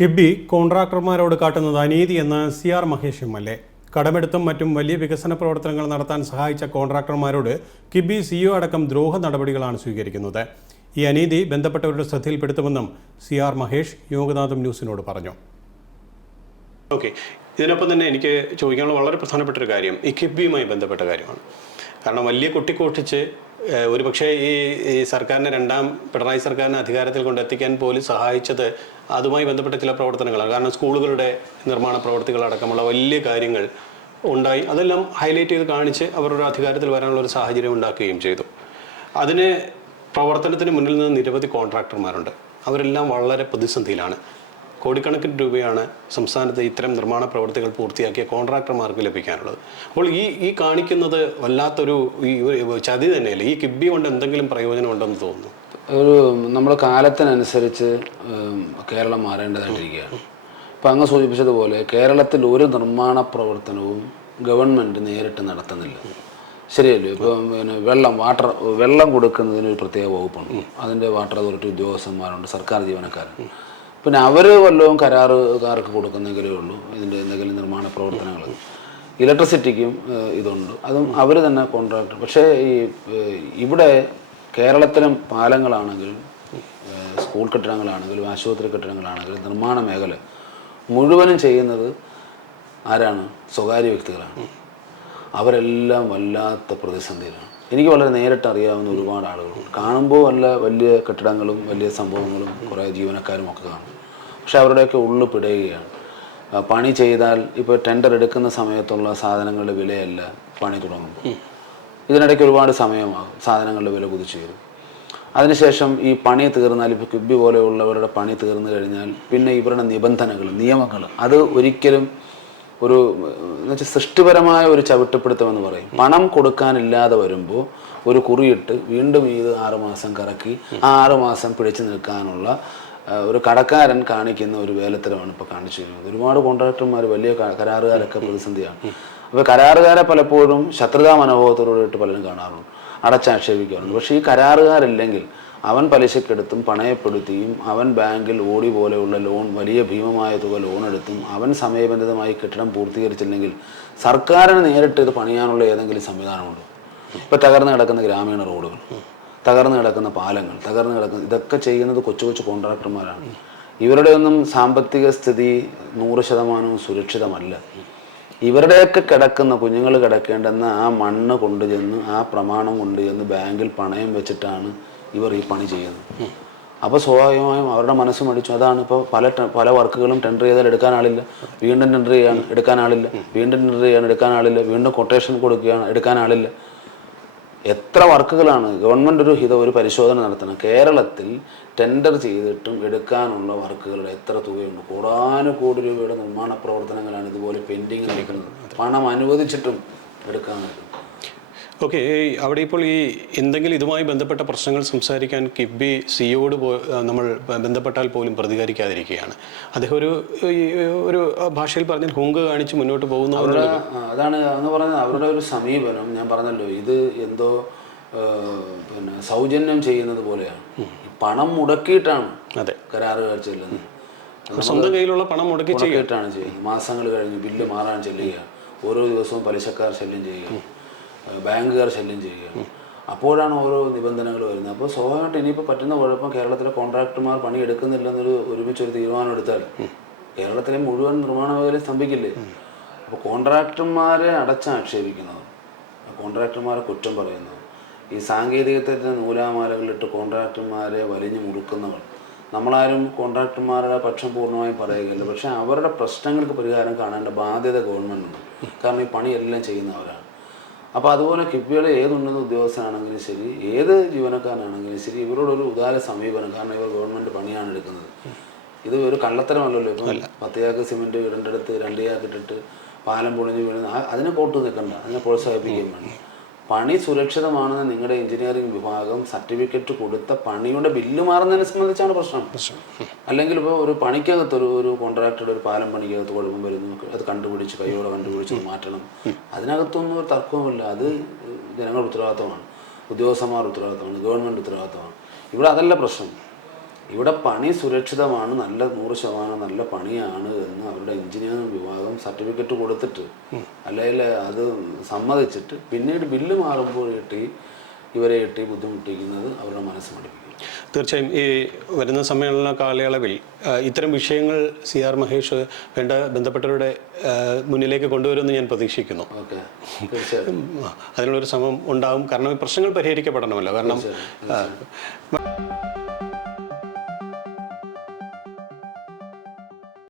കിബി കോൺട്രാക്ടർമാരോട് കാട്ടുന്നത് അനീതി എന്ന് C R Mahesh M L A കടമെടുത്തും മറ്റും വലിയ വികസന പ്രവർത്തനങ്ങൾ നടത്താൻ സഹായിച്ച കോൺട്രാക്ടർമാരോട് കിബി സിഇഒ അടക്കം ദ്രോഹ നടപടികളാണ് സ്വീകരിക്കുന്നത്. ഈ അനീതി ബന്ധപ്പെട്ടവരുടെ ശ്രദ്ധയിൽപ്പെടുത്തുമെന്നും സി ആർ മഹേഷ് യോഗനാഥം ന്യൂസിനോട് പറഞ്ഞു. ഓക്കെ. ഇതിനൊപ്പം തന്നെ എനിക്ക് ചോദിക്കാനുള്ള വളരെ പ്രധാനപ്പെട്ട ഒരു കാര്യം ഈ കിബിയുമായി ബന്ധപ്പെട്ട കാര്യമാണ്. കാരണം വലിയ കൊട്ടിക്കോട്ടിച്ച് ഒരുപക്ഷെ ഈ ഈ സർക്കാരിനെ രണ്ടാം പിണറായി സർക്കാരിനെ അധികാരത്തിൽ കൊണ്ടെത്തിക്കാൻ പോലും സഹായിച്ചത് അതുമായി ബന്ധപ്പെട്ട ചില പ്രവർത്തനങ്ങളാണ്. കാരണം സ്കൂളുകളുടെ നിർമ്മാണ പ്രവർത്തികൾ അടക്കമുള്ള വലിയ കാര്യങ്ങൾ ഉണ്ടായി. അതെല്ലാം ഹൈലൈറ്റ് ചെയ്ത് കാണിച്ച് അവരുടെ അധികാരത്തിൽ വരാനുള്ള ഒരു സാഹചര്യം ഉണ്ടാക്കുകയും ചെയ്തു. അതിന് പ്രവർത്തനത്തിന് മുന്നിൽ നിന്ന് നിരവധി കോൺട്രാക്ടർമാരുണ്ട്. അവരെല്ലാം വളരെ പ്രതിസന്ധിയിലാണ്. കോടിക്കണക്കിന് രൂപയാണ് സംസ്ഥാനത്ത് ഇത്തരം നിർമ്മാണ പ്രവർത്തികൾ പൂർത്തിയാക്കിയ കോൺട്രാക്ടർമാർക്ക് ലഭിക്കാനുള്ളത്. അപ്പോൾ ഈ ഈ കാണിക്കുന്നത് വല്ലാത്തൊരു ഈ ചതി തന്നെയല്ലേ? ഈ കിബി കൊണ്ട് എന്തെങ്കിലും പ്രയോജനമുണ്ടെന്ന് തോന്നുന്നു. ഒരു നമ്മുടെ കാലത്തിനനുസരിച്ച് കേരളം മാറേണ്ടതായിട്ടിരിക്കുകയാണ്. ഇപ്പം അങ്ങ് സൂചിപ്പിച്ചതുപോലെ കേരളത്തിൽ ഒരു നിർമ്മാണ പ്രവർത്തനവും ഗവൺമെന്റ് നേരിട്ട് നടത്തുന്നില്ല. ശരിയല്ലേ? ഇപ്പം പിന്നെ വെള്ളം വാട്ടർ വെള്ളം കൊടുക്കുന്നതിന് ഒരു പ്രത്യേക വകുപ്പുണ്ട്. അതിന്റെ വാട്ടർ അതോറിറ്റി ഉദ്യോഗസ്ഥന്മാരുണ്ട് സർക്കാർ ജീവനക്കാരുണ്ട്. പിന്നെ അവർ വല്ലതും കരാറുകാർക്ക് കൊടുക്കുന്നെങ്കിലേ ഉള്ളൂ. ഇതിന്റെ എന്തെങ്കിലും നിർമ്മാണ പ്രവർത്തനങ്ങൾ. ഇലക്ട്രിസിറ്റിക്കും ഇതുണ്ട്. അതും അവർ തന്നെ കോൺട്രാക്ടർ പക്ഷേ ഈ ഇവിടെ കേരളത്തിലും പാലങ്ങളാണെങ്കിലും സ്കൂൾ കെട്ടിടങ്ങളാണെങ്കിലും ആശുപത്രി കെട്ടിടങ്ങളാണെങ്കിലും നിർമ്മാണ മേഖല മുഴുവനും ചെയ്യുന്നത് ആരാണ്? സ്വകാര്യ വ്യക്തികളാണ്. അവരെല്ലാം വല്ലാത്ത പ്രതിസന്ധിയിലാണ്. എനിക്ക് വളരെ നേരിട്ട് അറിയാവുന്ന ഒരുപാട് ആളുകളുണ്ട്. കാണുമ്പോൾ വല്ല വലിയ കെട്ടിടങ്ങളും വലിയ സംഭവങ്ങളും കുറേ ജീവനക്കാരും ഒക്കെ കാണും. പക്ഷെ അവരുടെയൊക്കെ ഉള്ളു പിടയുകയാണ്. പണി ചെയ്താൽ ഇപ്പോൾ ടെൻഡർ എടുക്കുന്ന സമയത്തുള്ള സാധനങ്ങളുടെ വിലയല്ല പണി തുടങ്ങും ഇതിനിടയ്ക്ക് ഒരുപാട് സമയമാകും സാധനങ്ങളുടെ വില കുതിച്ചു വരും. അതിനുശേഷം ഈ പണി തീർന്നാൽ ഇപ്പോൾ കിബി പോലെയുള്ളവരുടെ പണി തീർന്നു കഴിഞ്ഞാൽ പിന്നെ ഇവരുടെ നിബന്ധനകൾ നിയമങ്ങൾ അത് ഒരിക്കലും ഒരു എന്നുവെച്ചാൽ സൃഷ്ടിപരമായ ഒരു ചവിട്ടുപിടുത്തമെന്ന് പറയും. പണം കൊടുക്കാനില്ലാതെ വരുമ്പോൾ ഒരു കുറിയിട്ട് വീണ്ടും ഇത് ആറുമാസം കറക്കി ആ ആറുമാസം പിടിച്ചു നിൽക്കാനുള്ള ഒരു കടക്കാരൻ കാണിക്കുന്ന ഒരു വേലത്തരമാണ് ഇപ്പോൾ കാണിച്ചു വരുന്നത് ഒരുപാട് കോൺട്രാക്ടർമാർ വലിയ കരാറുകാരൊക്കെ പ്രതിസന്ധിയാണ്. അപ്പോൾ കരാറുകാരെ പലപ്പോഴും ശത്രുതാ മനോഭാവത്തോടുകൂടിയിട്ട് പലരും കാണാറുണ്ട് അടച്ചാക്ഷേപിക്കാറുണ്ട്. പക്ഷേ ഈ കരാറുകാരില്ലെങ്കിൽ അവൻ പലിശക്കെടുത്തും പണയപ്പെടുത്തിയും അവൻ ബാങ്കിൽ ഓടി പോലെയുള്ള ലോൺ വലിയ ഭീമമായ തുക ലോൺ എടുത്തും അവൻ സമയബന്ധിതമായി കെട്ടിടം പൂർത്തീകരിച്ചില്ലെങ്കിൽ സർക്കാരിന് നേരിട്ട് ഇത് പണിയാനുള്ള ഏതെങ്കിലും സംവിധാനമുണ്ടോ? ഇപ്പം തകർന്നു കിടക്കുന്ന ഗ്രാമീണ റോഡുകൾ തകർന്നു കിടക്കുന്ന പാലങ്ങൾ തകർന്നു കിടക്കുന്ന ഇതൊക്കെ ചെയ്യുന്നത് കൊച്ചു കൊച്ചു കോൺട്രാക്ടർമാരാണ്. ഇവരുടെ ഒന്നും സാമ്പത്തിക സ്ഥിതി നൂറ് ശതമാനവും സുരക്ഷിതമല്ല. ഇവരുടെയൊക്കെ കിടക്കുന്ന കുഞ്ഞുങ്ങൾ കിടക്കേണ്ടെന്ന് ആ മണ്ണ് കൊണ്ടുചെന്ന് ആ പ്രമാണം കൊണ്ടുചെന്ന് ബാങ്കിൽ പണയം വെച്ചിട്ടാണ് ഇവർ ഈ പണി ചെയ്യുന്നത് അപ്പോൾ സ്വാഭാവികമായും അവരുടെ മനസ്സ് മടിച്ചു. അതാണ് ഇപ്പോൾ പല പല വർക്കുകളും ടെൻഡർ ചെയ്താൽ എടുക്കാൻ ആളില്ല. വീണ്ടും ടെൻഡർ ചെയ്യാൻ എടുക്കാൻ ആളില്ല. വീണ്ടും ടെൻഡർ ചെയ്യാൻ എടുക്കാൻ ആളില്ല. വീണ്ടും കൊട്ടേഷൻ കൊടുക്കുകയാണ് എടുക്കാൻ ആളില്ല. എത്ര വർക്കുകളാണ് ഗവൺമെന്റ് ഒരു ഹിത ഒരു പരിശോധന നടത്തണം കേരളത്തിൽ ടെൻഡർ ചെയ്തിട്ടും എടുക്കാനുള്ള വർക്കുകളുടെ എത്ര തുകയുണ്ട്? കോടാനുകോടി രൂപയുടെ നിർമ്മാണ പ്രവർത്തനങ്ങളാണ് ഇതുപോലെ പെൻഡിങ് നിൽക്കുന്നത് പണം അനുവദിച്ചിട്ടും എടുക്കാൻ ഓക്കെ അവിടെ ഇപ്പോൾ ഈ എന്തെങ്കിലും ഇതുമായി ബന്ധപ്പെട്ട പ്രശ്നങ്ങൾ സംസാരിക്കാൻ കിബി സിയോട് പോ നമ്മൾ ബന്ധപ്പെട്ടാൽ പോലും പ്രതികരിക്കാതിരിക്കുകയാണ്. അദ്ദേഹം ഒരു ഒരു ഭാഷയിൽ പറഞ്ഞാൽ ഹുങ്ക് കാണിച്ച് മുന്നോട്ട് പോകുന്ന അതാണ് എന്ന് പറഞ്ഞത്. അവരുടെ ഒരു സമീപനം ഞാൻ പറഞ്ഞല്ലോ ഇത് എന്തോ പിന്നെ സൗജന്യം ചെയ്യുന്നത് പോലെയാണ്. പണം മുടക്കിയിട്ടാണ് അതെ. കരാറുകാർ ചെല്ലുന്നത് സ്വന്തം കയ്യിലുള്ള പണം മുടക്കി ചെയ്തിട്ടാണ് ചെയ്യുന്നത് മാസങ്ങൾ കഴിഞ്ഞ് ബില്ല് മാറാൻ ചെല്ലുക. ഓരോ ദിവസവും പലിശക്കാർ ശല്യം ചെയ്യുക. ബാങ്കുകാർ ശല്യം ചെയ്യുകയാണ്. അപ്പോഴാണ് ഓരോ നിബന്ധനകൾ വരുന്നത്. അപ്പോൾ സ്വാഭാവികമായിട്ട് ഇനിയിപ്പോൾ പറ്റുന്ന കുഴപ്പം കേരളത്തിലെ കോൺട്രാക്ടർമാർ പണി എടുക്കുന്നില്ലെന്നൊരു ഒരുമിച്ചൊരു തീരുമാനം എടുത്താൽ കേരളത്തിലെ മുഴുവൻ നിർമ്മാണ മേഖലയും സ്തംഭിക്കില്ലേ? അപ്പോൾ കോൺട്രാക്ടർമാരെ അടച്ചാക്ഷേപിക്കുന്നത് കോൺട്രാക്ടർമാരെ കുറ്റം പറയുന്നത്. ഈ സാങ്കേതികത്തിന്റെ നൂലാമാലകളിട്ട് കോൺട്രാക്ടർമാരെ വലിഞ്ഞു മുറുക്കുന്നവർ. നമ്മളാരും കോൺട്രാക്ടർമാരുടെ പക്ഷം പൂർണമായും പറയുകയില്ല. പക്ഷേ അവരുടെ പ്രശ്നങ്ങൾക്ക് പരിഹാരം കാണേണ്ട ബാധ്യത ഗവൺമെന്റുണ്ട് കാരണം ഈ പണിയെല്ലാം ചെയ്യുന്നവരാണ്. അപ്പോൾ അതുപോലെ കിഫ്ബിയുടെ ഏത് ഉന്നത ഉദ്യോഗസ്ഥനാണെങ്കിലും ശരി ഏത് ജീവനക്കാരനാണെങ്കിലും ശരി ഇവരോടൊരു ഉദാര സമീപനം കാരണം ഇവർ ഗവൺമെന്റ് പണിയാണ് എടുക്കുന്നത്. ഇത് ഒരു കള്ളത്തരമല്ലല്ലോ ഇപ്പം. പത്ത് ചാക്ക് സിമെന്റ് ഇടേണ്ടടുത്ത് രണ്ട് ചാക്ക് ഇട്ടിട്ട് പാലം പൊളിഞ്ഞ് വീഴുന്ന അതിനെ പോട്ട് നിൽക്കണ്ട അതിനെ പ്രോത്സാഹിപ്പിക്കുകയും വേണം. പണി സുരക്ഷിതമാണെന്ന് നിങ്ങളുടെ എഞ്ചിനീയറിംഗ് വിഭാഗം സർട്ടിഫിക്കറ്റ് കൊടുത്ത പണിയുടെ ബില്ല് മാറുന്നതിനെ സംബന്ധിച്ചാണ് പ്രശ്നം. അല്ലെങ്കിൽ ഇപ്പോൾ ഒരു പണിക്കകത്ത് ഒരു ഒരു കോൺട്രാക്ടറുടെ ഒരു പാലം പണിക്കകത്ത് കുഴപ്പം വരുന്നു അത് കണ്ടുപിടിച്ച് കൈയോടെ കണ്ടുപിടിച്ച് മാറ്റണം. അതിനകത്തൊന്നും ഒരു തർക്കവുമില്ല. അത് ജനങ്ങളുടെ ഉത്തരവാദിത്തമാണ്. ഉദ്യോഗസ്ഥന്മാർ ഉത്തരവാദിത്തമാണ്. ഗവൺമെന്റ് ഉത്തരവാദിത്തമാണ്. ഇവിടെ അതല്ല പ്രശ്നം. ഇവിടെ പണി സുരക്ഷിതമാണ് നല്ല നൂറ് ശതമാനം നല്ല പണിയാണ് എന്ന് അവരുടെ എഞ്ചിനീയറിംഗ് വിഭാഗം സർട്ടിഫിക്കറ്റ് കൊടുത്തിട്ട് അല്ലെങ്കിൽ അത് സമ്മതിച്ചിട്ട് പിന്നീട് ബില്ല് മാറുമ്പോൾ കിട്ടി ഇവരെ കിട്ടി ബുദ്ധിമുട്ടിക്കുന്നത് അവരുടെ മനസ്സ് മടുപ്പിക്കും. തീർച്ചയായും ഈ വരുന്ന സമ്മേളന കാലയളവിൽ ഇത്തരം വിഷയങ്ങൾ സി ആർ മഹേഷ് വേണ്ട ബന്ധപ്പെട്ടവരുടെ മുന്നിലേക്ക് കൊണ്ടുവരുമെന്ന് ഞാൻ പ്രതീക്ഷിക്കുന്നു. അതിനുള്ളൊരു ശ്രമം ഉണ്ടാവും കാരണം ഈ പ്രശ്നങ്ങൾ പരിഹരിക്കപ്പെടണമല്ലോ. കാരണം